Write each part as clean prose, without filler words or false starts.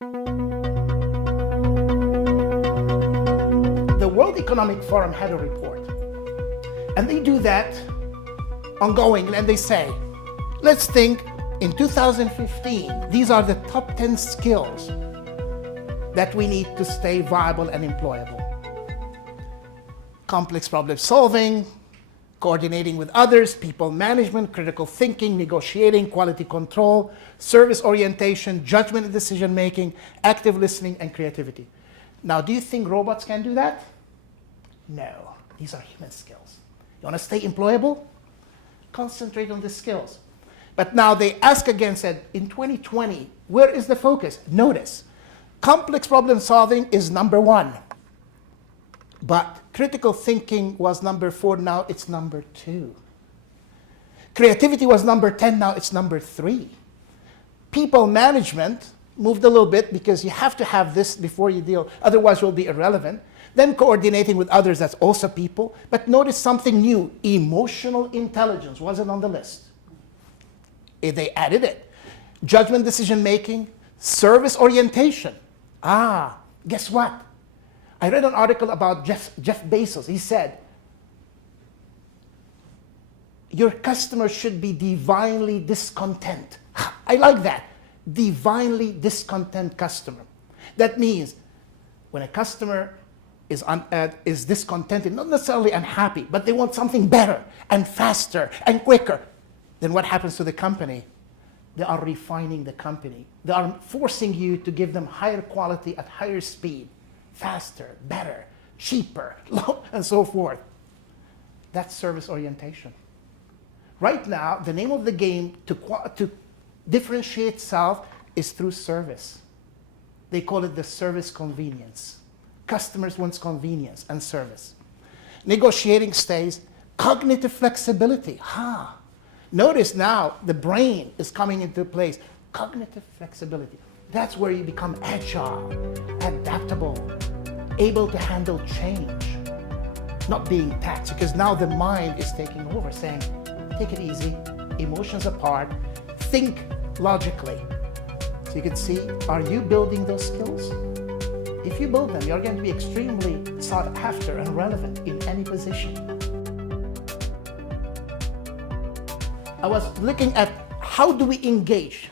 The World Economic Forum had a report, and they do that ongoing, and they say, let's think in 2015, these are the top 10 skills that we need to stay viable and employable. Complex problem solving, coordinating with others, people management, critical thinking, negotiating, quality control, service orientation, judgment and decision making, active listening, and creativity. Now, do you think robots can do that? No, these are human skills. You want to stay employable? Concentrate on the skills. But now they ask again, said, in 2020, where is the focus? Notice, complex problem solving is number 1. But critical thinking was number 4, now it's number 2. Creativity was number 10, now it's number 3. People management moved a little bit because you have to have this before you deal, otherwise you'll be irrelevant. Then coordinating with others, that's also people. But notice something new, emotional intelligence wasn't on the list. They added it. Judgment, decision making, service orientation. Guess what? I read an article about Jeff Bezos. He said, your customer should be divinely discontent. I like that. Divinely discontent customer. That means when a customer is discontented, not necessarily unhappy, but they want something better and faster and quicker, then what happens to the company? They are refining the company. They are forcing you to give them higher quality at higher speed, faster, better, cheaper, and so forth. That's service orientation. Right now, the name of the game to differentiate itself is through service. They call it the service convenience. Customers want convenience and service. Negotiating stays. Cognitive flexibility. Notice now the brain is coming into place. Cognitive flexibility. That's where you become agile, adaptable, able to handle change, not being taxed, because now the mind is taking over, saying, take it easy, emotions apart, think logically. So you can see, are you building those skills? If you build them, you're going to be extremely sought after and relevant in any position. I was looking at how do we engage.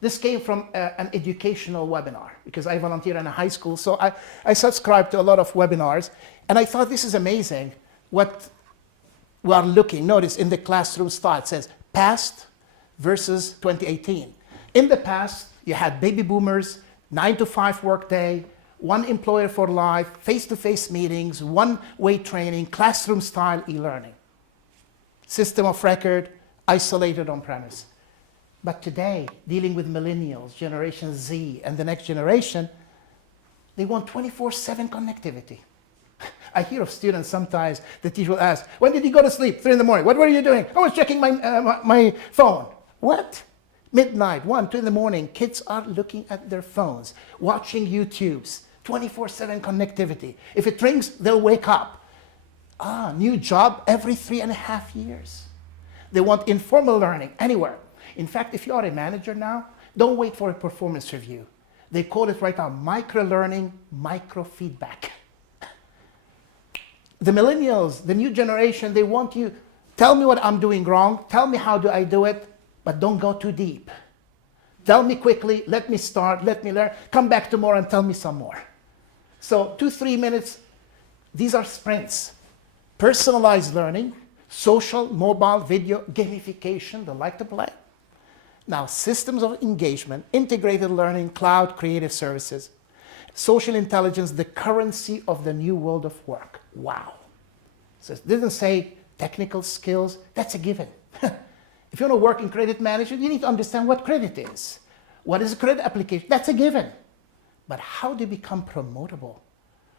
This came from an educational webinar because I volunteer in a high school, so I subscribe to a lot of webinars, and I thought this is amazing what we are looking. Notice in the classroom style, it says past versus 2018. In the past, you had baby boomers, 9-to-5 workday, one employer for life, face-to-face meetings, one-way training, classroom style e-learning. System of record, isolated on-premise. But today, dealing with millennials, Generation Z, and the next generation, they want 24/7 connectivity. I hear of students sometimes, the teacher will ask, when did you go to sleep? 3 in the morning. What were you doing? I was checking my phone. What? Midnight, 1, 2 in the morning, kids are looking at their phones, watching YouTubes, 24/7 connectivity. If it rings, they'll wake up. New job every 3.5 years. They want informal learning anywhere. In fact, if you are a manager now, don't wait for a performance review. They call it right now micro-learning, micro-feedback. The millennials, the new generation, they want you, tell me what I'm doing wrong, tell me how do I do it, but don't go too deep. Tell me quickly, let me start, let me learn, come back tomorrow and tell me some more. So 2-3 minutes, these are sprints. Personalized learning, social, mobile, video, gamification, they like to play. Now, systems of engagement, integrated learning, cloud, creative services, social intelligence, the currency of the new world of work. Wow. So it didn't say technical skills, that's a given. If you want to work in credit management, you need to understand what credit is. What is a credit application? That's a given. But how do you become promotable?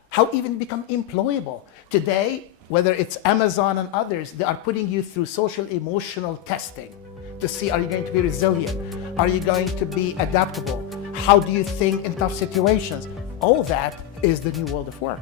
How even become employable? Today, whether it's Amazon and others, they are putting you through social emotional testing to see, are you going to be resilient? Are you going to be adaptable? How do you think in tough situations? All that is the new world of work.